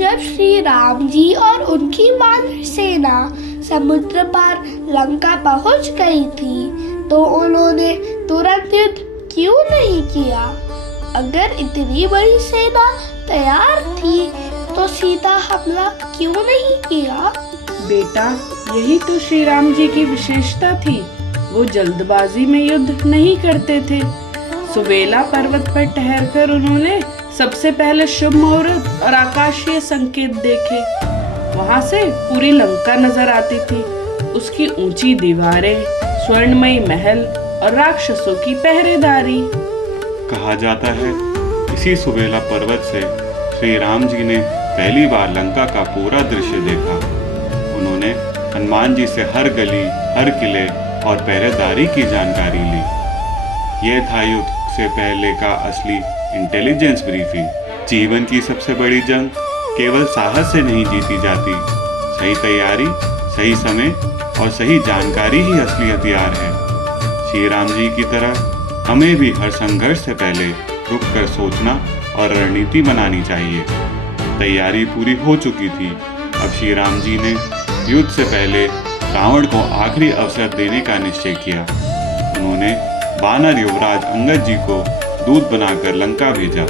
जब श्री राम जी और उनकी वानर सेना समुद्र पार लंका पहुंच गई थी तो उन्होंने तुरंत युद्ध क्यों नहीं किया? अगर इतनी बड़ी सेना तैयार थी तो सीधा हमला क्यों नहीं किया? बेटा, यही तो श्री राम जी की विशेषता थी। वो जल्दबाजी में युद्ध नहीं करते थे। सुवेला पर्वत पर ठहरकर उन्होंने सबसे पहले शुभ मुहूर्त और आकाशीय संकेत देखे। वहां से पूरी लंका नजर आती थी, उसकी ऊंची दीवारें, स्वर्णमयी महल और राक्षसों की पहरेदारी। कहा जाता है इसी सुवेला पर्वत से श्री राम जी ने पहली बार लंका का पूरा दृश्य देखा। उन्होंने हनुमान जी से हर गली, हर किले और पहरेदारी की जानकारी ली। यह था युद्ध से पहले का असली इंटेलिजेंस ब्रीफिंग। जीवन की सबसे बड़ी जंग केवल साहस से नहीं जीती जाती। सही तैयारी, सही समय और सही जानकारी ही असली हथियार है। श्री राम जी की तरह हमें भी हर संघर्ष से पहले रुककर सोचना और रणनीति बनानी चाहिए। तैयारी पूरी हो चुकी थी। अब श्री राम जी ने युद्ध से पहले रावण को आखिरी अवसर देने का निश्चय किया। उन्होंने वानर युवराज अंगद जी को दूत बनाकर लंका भेजा।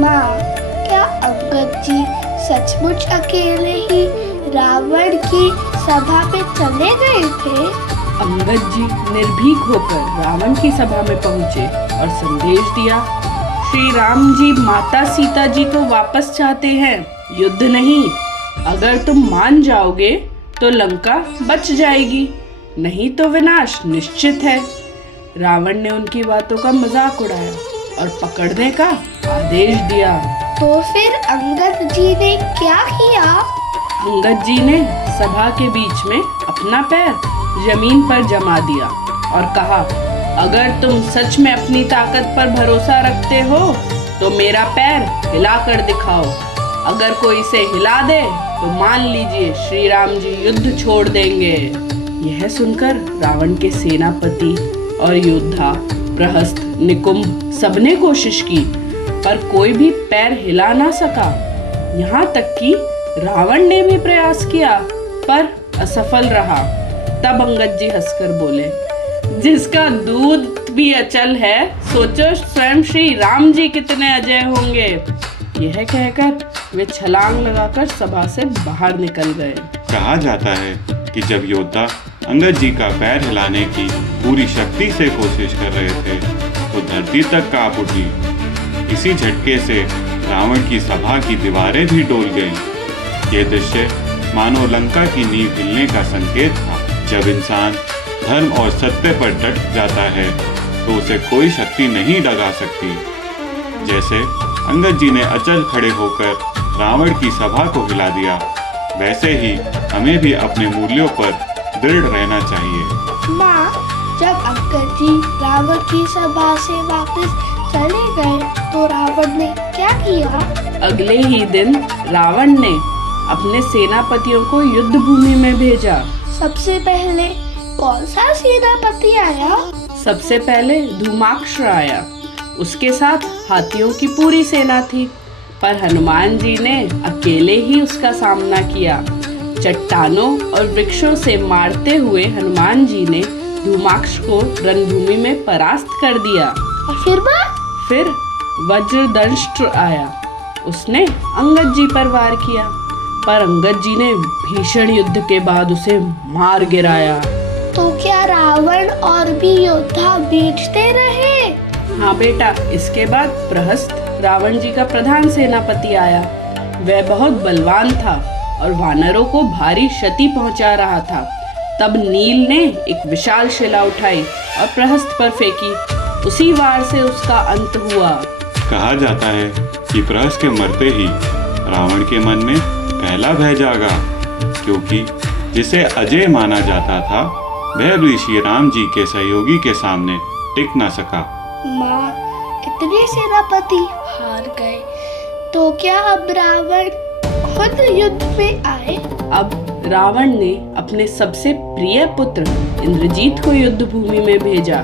माँ, क्या अंगद जी सचमुच अकेले ही रावण की सभा पे चले गए थे? अंगद जी निर्भीक होकर रावण की सभा में पहुंचे और संदेश दिया, श्री राम जी माता सीता जी को वापस चाहते हैं, युद्ध नहीं। अगर तुम मान जाओगे तो लंका बच जाएगी, नहीं तो विनाश निश्चित है। रावण ने उनकी बातों का मजाक उड़ाया और पकड़ने का आदेश दिया। तो फिर अंगद जी ने क्या किया? अंगद जी ने सभा के बीच में अपना पैर जमीन पर जमा दिया और कहा, अगर तुम सच में अपनी ताकत पर भरोसा रखते हो तो मेरा पैर हिला कर दिखाओ। अगर कोई इसे हिला दे तो मान लीजिए श्री राम जी युद्ध छोड़ देंगे। यह सुनकर रावण के सेनापति और योद्धा प्रहस्त, निकुंभ सबने कोशिश की पर कोई भी पैर हिला ना सका। यहाँ तक कि रावण ने भी प्रयास किया पर असफल रहा। तब अंगद जी हंसकर बोले, जिसका दूध भी अचल है, सोचो स्वयं श्री राम जी कितने अजय होंगे। यह कहकर वे छलांग लगाकर सभा से बाहर निकल गए। कहा जाता है कि जब योद्धा अंगद जी का पैर हिलाने की पूरी शक्ति से कोशिश कर रहे थे तो धरती तक कांप उठी। इसी झटके से रावण की सभा की दीवारें भी डोल गईं। यह दृश्य मानो लंका की नींव हिलने का संकेत था। जब इंसान धर्म और सत्य पर डट जाता है तो उसे कोई शक्ति नहीं डगा सकती। जैसे अंगद जी ने अचल खड़े होकर रावण की सभा को हिला दिया, वैसे ही हमें भी अपने मूल्यों पर दृढ़ रहना चाहिए। माँ, जब अंगद जी रावण की सभा से वापस चले गए तो रावण ने क्या किया? अगले ही दिन रावण ने अपने सेनापतियों को युद्ध भूमि में भेजा। सबसे पहले कौन सा सेनापति आया? सबसे पहले धूमाक्ष आया। उसके साथ हाथियों की पूरी सेना थी, पर हनुमान जी ने अकेले ही उसका सामना किया। चट्टानों और वृक्षों से मारते हुए हनुमान जी ने धूमाक्ष को रणभूमि में परास्त कर दिया। और फिर वज्रदंष्ट्र आया। उसने अंगद जी पर वार किया, पर अंगद जी ने भीषण युद्ध के बाद उसे मार गिराया। तो क्या रावण और भी योद्धा बेचते रहे? हाँ बेटा, इसके बाद प्रहस्त, रावण जी का प्रधान सेनापति आया। वह बहुत बलवान था और वानरों को भारी क्षति पहुंचा रहा था। तब नील ने एक विशाल शिला उठाई और प्रहस्त पर फेंकी। उसी वार से उसका अंत हुआ। कहा जाता है कि प्रहस्त के मरते ही रावण के मन में पहला भय जागा, क्योंकि जिसे अजय माना जाता था वह भी श्री राम जी के सहयोगी के सामने टिक न सका। माँ, इतने सेनापति हार गए तो क्या अब रावण खुद युद्ध में आए? अब रावण ने अपने सबसे प्रिय पुत्र इंद्रजीत को युद्ध भूमि में भेजा।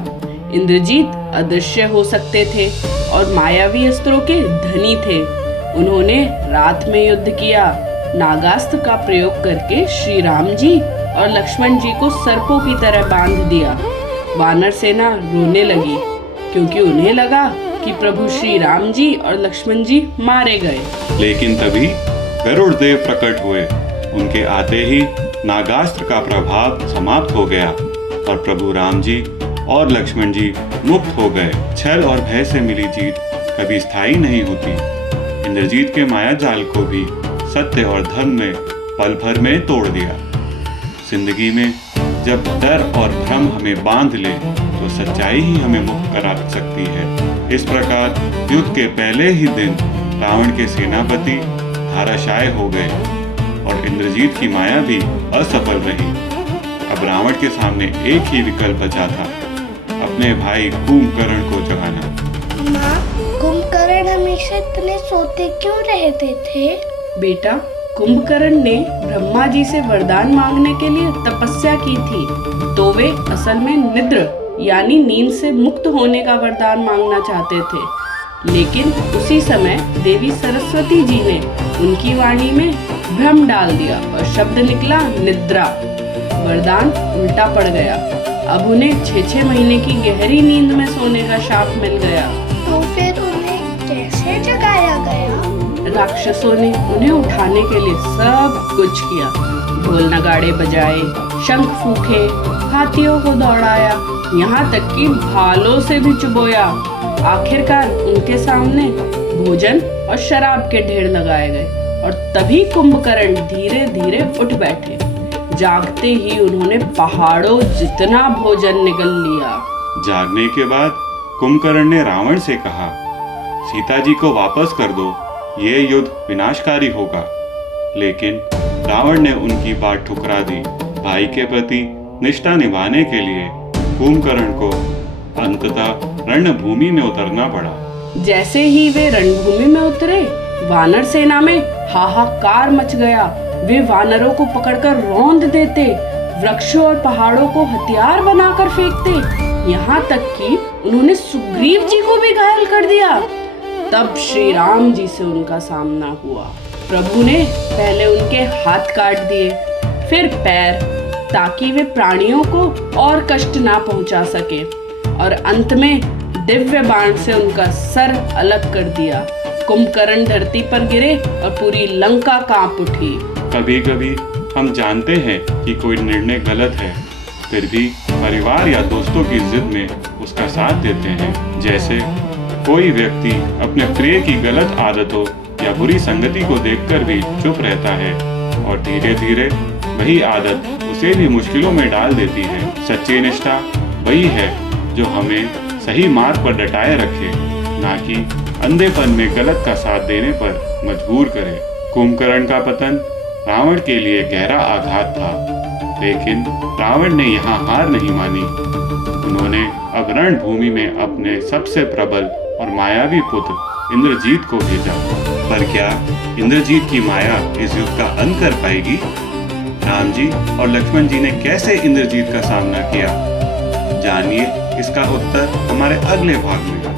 इंद्रजीत अदृश्य हो सकते थे और मायावी अस्त्रों के धनी थे। उन्होंने रात में युद्ध किया नागास्त्र का प्रयोग करके श्री राम जी और लक्ष्मण जी को सर्पों की तरह बांध दिया। वानर सेना रोने लगी क्योंकि उन्हें लगा कि प्रभु श्री राम जी और लक्ष्मण जी मारे गए। लेकिन तभी गरुड़ देव प्रकट हुए। उनके आते ही नागास्त्र का प्रभाव समाप्त हो गया और प्रभु राम जी और लक्ष्मण जी मुक्त हो गए। छल और भय से मिली जीत कभी स्थायी नहीं होती। इंद्रजीत के माया जाल को भी सत्य और धर्म ने पल भर में तोड़ दिया। जिंदगी में जब डर और भ्रम हमें बांध ले तो सच्चाई ही हमें मुक्त करा सकती है। इस प्रकार युद्ध के पहले ही दिन रावण के सेनापति धाराशायी हो गए और इंद्रजीत की माया भी असफल रही। अब रावण के सामने एक ही विकल्प बचा था, अपने भाई कुंभकर्ण को जगाना। माँ, कुंभकर्ण हमेशा इतने सोते क्यों रहते थे? बेटा, कुंभकर्ण ने ब्रह्मा जी से वरदान मांगने के लिए तपस्या की थी, तो वे असल में निद्र यानी नींद से मुक्त होने का वरदान मांगना चाहते थे। लेकिन उसी समय देवी सरस्वती जी ने उनकी वाणी में भ्रम डाल दिया और शब्द निकला निद्रा। वरदान उल्टा पड़ गया। अब उन्हें 6-6 महीने की गहरी नींद में सोने का शाप मिल गया। तो फिर उन्हें कैसे जगाया गया? राक्षसों ने उन्हें उठाने के लिए सब कुछ किया। ढोल नगाड़े बजाए, शंख फूके, हाथियों को दौड़ाया, यहाँ तक कि भालों से भी चुबोया। आखिरकार उनके सामने भोजन और शराब के ढेर लगाए गए और तभी कुंभकर्ण धीरे धीरे उठ बैठे। जागते ही उन्होंने पहाड़ों जितना भोजन निगल लिया। जागने के बाद कुंभकर्ण ने रावण से कहा, सीता जी को वापस कर दो, ये युद्ध विनाशकारी होगा। लेकिन रावण ने उनकी बात ठुकरा दी। भाई के प्रति निष्ठा निभाने के लिए कुंभकर्ण को अंततः रणभूमि में उतरना पड़ा। जैसे ही वे रणभूमि में उतरे, वानर सेना में हाहाकार मच गया। वे वानरों को पकड़कर रौंद देते, वृक्षों और पहाड़ों को हथियार बनाकर फेंकते, यहाँ तक कि उन्होंने सुग्रीव जी को भी घायल कर दिया। तब श्री राम जी से उनका सामना हुआ। प्रभु ने पहले उनके हाथ काट दिए, फिर पैर, ताकि वे प्राणियों को और कष्ट ना पहुंचा सके, और अंत में दिव्य बाण से उनका सर अलग कर दिया। कुंभकर्ण धरती पर गिरे और पूरी लंका कांप उठी। कभी कभी हम जानते हैं कि कोई निर्णय गलत है, फिर भी परिवार या दोस्तों की जिद में उसका साथ देते हैं। जैसे कोई व्यक्ति अपने प्रिय की गलत आदतों या बुरी संगति को देखकर भी चुप रहता है और धीरे धीरे वही आदत उसे भी मुश्किलों में डाल देती है। सच्ची निष्ठा वही है जो हमें सही मार्ग पर डटाए रखे, ना कि अंधेपन में गलत का साथ देने पर मजबूर करे। कुंभकर्ण का पतन रावण के लिए गहरा आघात था, लेकिन रावण ने यहाँ हार नहीं मानी। उन्होंने अब रणभूमि में अपने सबसे प्रबल और मायावी पुत्र इंद्रजीत को भेजा। पर क्या इंद्रजीत की माया इस युद्ध का अंत कर पाएगी? राम जी और लक्ष्मण जी ने कैसे इंद्रजीत का सामना किया? जानिए इसका उत्तर हमारे अगले भाग में।